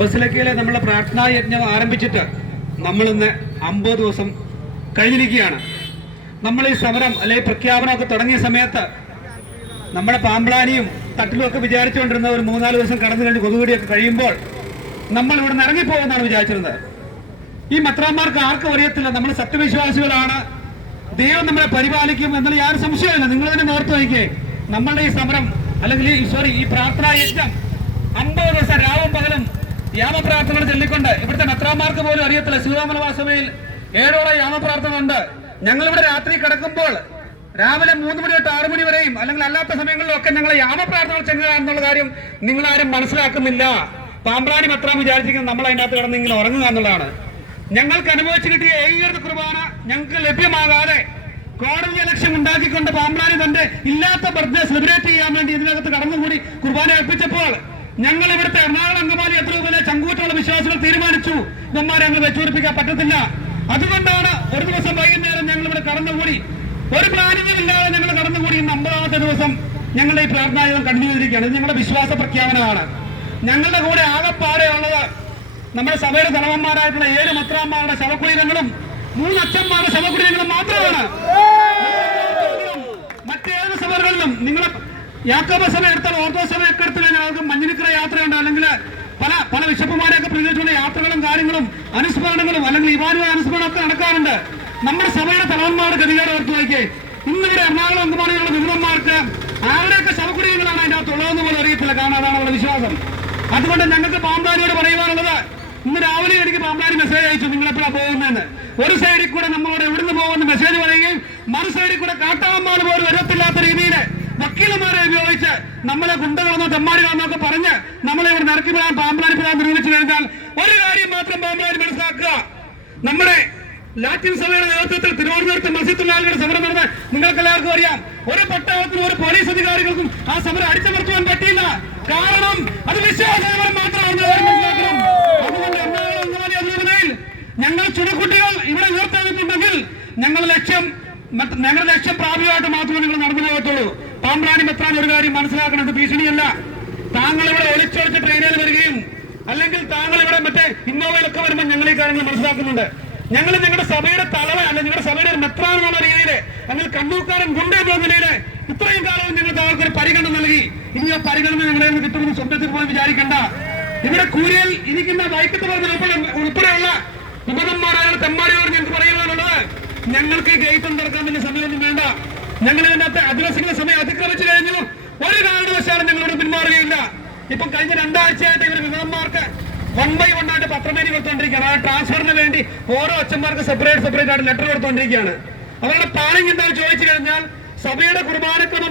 ബസിലക്കയിലെ നമ്മുടെ പ്രാർത്ഥനാ യജ്ഞം ആരംഭിച്ചിട്ട് നമ്മളിന്ന് 50 ദിവസം കഴിഞ്ഞിരിക്കുകയാണ്. നമ്മൾ ഈ സമരം അല്ലെങ്കിൽ പ്രഖ്യാപനമൊക്കെ തുടങ്ങിയ സമയത്ത് നമ്മുടെ പാമ്പ്ളാനിയും തട്ടിലും ഒക്കെ വിചാരിച്ചുകൊണ്ടിരുന്ന ഒരു 3-4 ദിവസം കടന്നു കഴിഞ്ഞ് കൊതുകുടിയൊക്കെ കഴിയുമ്പോൾ നമ്മൾ ഇവിടെ നിന്ന് ഇറങ്ങിപ്പോകുമെന്നാണ് വിചാരിച്ചിരുന്നത്. ഈ മെത്രാന്മാർക്ക് ആർക്കും അറിയത്തില്ല, നമ്മൾ സത്യവിശ്വാസികളാണ്, ദൈവം നമ്മളെ പരിപാലിക്കും എന്നുള്ള യാതൊരു സംശയമില്ല. നിങ്ങൾ തന്നെ ഓർത്ത് വയ്ക്കേ, നമ്മളുടെ ഈ സമരം അല്ലെങ്കിൽ ഈ പ്രാർത്ഥനാ യജ്ഞം 50 ദിവസം രാവും പകലും യാമപ്രാർത്ഥനകൾ ചൊല്ലിക്കൊണ്ട് ഇവിടുത്തെ മെത്രാന്മാർക്ക് പോലും അറിയത്തില്ല. ശിവമലവാസഭയിൽ 7ഓളം യാമപ്രാർത്ഥന ഉണ്ട്. ഞങ്ങളിവിടെ രാത്രി കിടക്കുമ്പോൾ രാവിലെ 3 മണി തൊട്ട് 6 മണി വരെയും അല്ലെങ്കിൽ അല്ലാത്ത സമയങ്ങളിലൊക്കെ ഞങ്ങൾ യാമപ്രാർത്ഥനകൾ ചെല്ലുക എന്നുള്ള കാര്യം നിങ്ങളാരും മനസ്സിലാക്കുന്നില്ല. പാമ്പ്ളാനി മെത്രാൻ വിചാരിച്ചിരിക്കുന്നത് നമ്മൾ അതിൻ്റെ അകത്ത് കിടന്നെങ്കിൽ ഉറങ്ങുക എന്നുള്ളതാണ്. ഞങ്ങൾക്ക് അനുഭവിച്ചു കിട്ടിയ ഏകീകൃത കുർബാന ഞങ്ങൾക്ക് ലഭ്യമാകാതെ കോടതി ലക്ഷ്യം ഉണ്ടാക്കിക്കൊണ്ട് പാമ്പ്ളാനി തന്റെ ഇല്ലാത്ത ബർത്ത്ഡേ സെലിബ്രേറ്റ് ചെയ്യാൻ വേണ്ടി ഇതിനകത്ത് കടന്നുകൂടി കുർബാന ഏൽപ്പിച്ചപ്പോൾ ഞങ്ങൾ ഇവിടുത്തെ എറണാകുളം അങ്കമാലി എത്ര വലിയ ചങ്കൂറ്റുള്ള വിശ്വാസികൾ തീരുമാനിച്ചു, ഇവന്മാരെ ഞങ്ങൾ വെച്ചുപിടിപ്പിക്കാൻ പറ്റത്തില്ല. അതുകൊണ്ടാണ് ഒരു ദിവസം വൈകുന്നേരം ഞങ്ങൾ ഇവിടെ കടന്നുകൂടി, ഒരു പ്ലാനിങ്ങും ഇല്ലാതെ ഞങ്ങൾ കടന്നുകൂടി. ഇന്ന് 50ാമത്തെ ദിവസം ഞങ്ങളുടെ ഈ പ്രാർത്ഥനായുധം കണ്ടിന്യൂ ചെയ്തിരിക്കുകയാണ്. ഇത് ഞങ്ങളുടെ വിശ്വാസ പ്രഖ്യാപനമാണ്. ഞങ്ങളുടെ കൂടെ ആകെപ്പാടെയുള്ളത് നമ്മുടെ സഭയുടെ തലവന്മാരായിട്ടുള്ള 7 മെത്രാന്മാരുടെ ശവകുടീരങ്ങളും 3 അച്ഛന്മാരുടെ ശവകുടീരങ്ങളും മാത്രമാണ്. മറ്റേത് സഭകളിലും നിങ്ങൾ യാക്കോബ സഭ എടുത്താൽ ഓർത്തഡോക്സ് സഭയൊക്കെ എടുത്തു കഴിഞ്ഞാൽ മഞ്ഞിനിക്കര യാത്രയുണ്ട്, അല്ലെങ്കിൽ പല ബിഷപ്പുമാരെയൊക്കെ പ്രതിനിധിച്ചുള്ള യാത്രകളും കാര്യങ്ങളും അനുസ്മരണങ്ങളും അല്ലെങ്കിൽ ഇവാനുവ അനുസ്മരണം ഒക്കെ നടക്കാറുണ്ട്. നമ്മുടെ സഭയുടെ തലവന്മാരുടെ ഗതികേട് ഓർത്തു നോക്കിയേ. ഇന്നിവിടെ എറണാകുളം അങ്കമാലിയുള്ള വിമതന്മാർക്ക് ആരുടെയൊക്കെ ശവകുടീരങ്ങളാണ് അതിൻ്റെ അകത്തുള്ളതെന്ന് പോലും അറിയത്തില്ല. കാരണം അതാണ് അവരുടെ വിശ്വാസം. അതുകൊണ്ട് ഞങ്ങൾക്ക് പാമ്പ്ളാനിയോട് പറയുവാനുള്ളത്, ഇന്ന് രാവിലെ എനിക്ക് പാമ്പ്ളാനി മെസ്സേജ് അയച്ചു, നിങ്ങളെപ്പോഴാണ് പോകുന്നതെന്ന്. ഒരു സൈഡിൽ കൂടെ നമ്മളോട് എവിടുന്ന് പോകുന്ന മെസ്സേജ് പറയുകയും മറു സൈഡിൽ കൂടെ കാട്ടാന്മാർ പോലും വരത്തില്ലാത്ത രീതിയിൽ വക്കീലന്മാരെ ഉപയോഗിച്ച് നമ്മളെ ഗുണ്ടകളെന്നോ തെമ്മാടികളെന്നോ ഒക്കെ പറഞ്ഞ് നമ്മളെ ഇവിടെ നിറക്കി വിടാൻ പാമ്പ്ളാനി പിടാൻ നിർമ്മിച്ചു കഴിഞ്ഞാൽ ഒരു കാര്യം മാത്രം പാമ്പ്ളാനി മനസ്സിലാക്കുക. നമ്മുടെ ലാറ്റിൻ സഭയുടെ നേതൃത്വത്തിൽ തിരുവനന്തപുരത്ത് മത്സ്യത്തൊഴിലാളികളുടെ സമരം നടന്ന നിങ്ങൾക്ക് എല്ലാവർക്കും അറിയാം. ഒരു പട്ടാളത്തിനും ഒരു പോലീസ് അധികാരികൾക്കും ആ സമരം അടിച്ചമർത്തുവാൻ പറ്റിയില്ല. കാരണം അത് വിശ്വാസ സമരം മാത്രമാണ്. അതുകൊണ്ട് എറണാകുളം അങ്കമാലി അതിരൂപതയിൽ ഞങ്ങൾ ചുണക്കുട്ടികൾ ഇവിടെ ഉയർത്തെഴുന്നിട്ടുണ്ടെങ്കിൽ ഞങ്ങളുടെ ലക്ഷ്യം പ്രാപികമായിട്ട് മാത്രമേ നിങ്ങൾ നടന്നു പോകത്തുള്ളൂ. പാമ്പ്ളാനി മെത്രാൻ ഒരു കാര്യം മനസ്സിലാക്കുന്നത് ഭീഷണിയല്ല. താങ്കൾ ഇവിടെ ഒളിച്ചൊളിച്ച് ട്രെയിനിൽ വരികയും അല്ലെങ്കിൽ താങ്കൾ ഇവിടെ മറ്റേ ഇന്നോവയിലൊക്കെ വരുമ്പോൾ ഞങ്ങൾ ഈ കാര്യങ്ങൾ മനസ്സിലാക്കുന്നുണ്ട്. ഞങ്ങൾ നിങ്ങളുടെ സഭയുടെ തലവൻ അല്ലെ നിങ്ങളുടെ സഭയുടെ ഒരു മെത്രാൻ എന്നുള്ള രീതിയിൽ അല്ലെങ്കിൽ കണ്ണൂക്കാരൻ ഗുണ്ട എന്ന നിലയിൽ ഇത്രയും കാലം നിങ്ങൾ താങ്കൾക്കൊരു പരിഗണന നൽകി. ഇനി ആ പരിഗണന ഞങ്ങളെ കിട്ടുമെന്ന് സ്വന്തത്തിൽ പോയി വിചാരിക്കണ്ട. ഇവിടെ കൂരിയിൽ ഇരിക്കുന്ന വൈക്കത്ത് പറഞ്ഞ ഉൾപ്പെടെയുള്ള വിമതന്മാരായ തെമ്മാടികളോട് ഞങ്ങൾക്ക് പറയുവാനുള്ളത്, ഞങ്ങൾക്ക് ഈ ഗേറ്റും തുറക്കാൻ വലിയ സമയമൊന്നും വേണ്ട. ഞങ്ങൾ ഇതിനകത്ത് അധിവസിക്കുന്ന സമയം അതിക്രമിച്ചു കഴിഞ്ഞു. ഒരു കാരണവശാലും ഞങ്ങളോട് പിന്മാറുകയില്ല. ഇപ്പം കഴിഞ്ഞ 2 ആഴ്ചയായിട്ട് ഇവർ വിമതന്മാർക്ക് 1 by 1 ആയിട്ട് പത്രമേരി കൊടുത്തുകൊണ്ടിരിക്കുകയാണ്. ആ ട്രാൻസ്ഫറിന് വേണ്ടി ഓരോ അച്ഛന്മാർക്ക് സെപ്പറേറ്റ് ആയിട്ട് ലെറ്റർ കൊടുത്തുകൊണ്ടിരിക്കുകയാണ്. അവരുടെ പ്ലാനിങ് എന്താണെന്ന് ചോദിച്ചു കഴിഞ്ഞാൽ സഭയുടെ കുർബാനക്രമം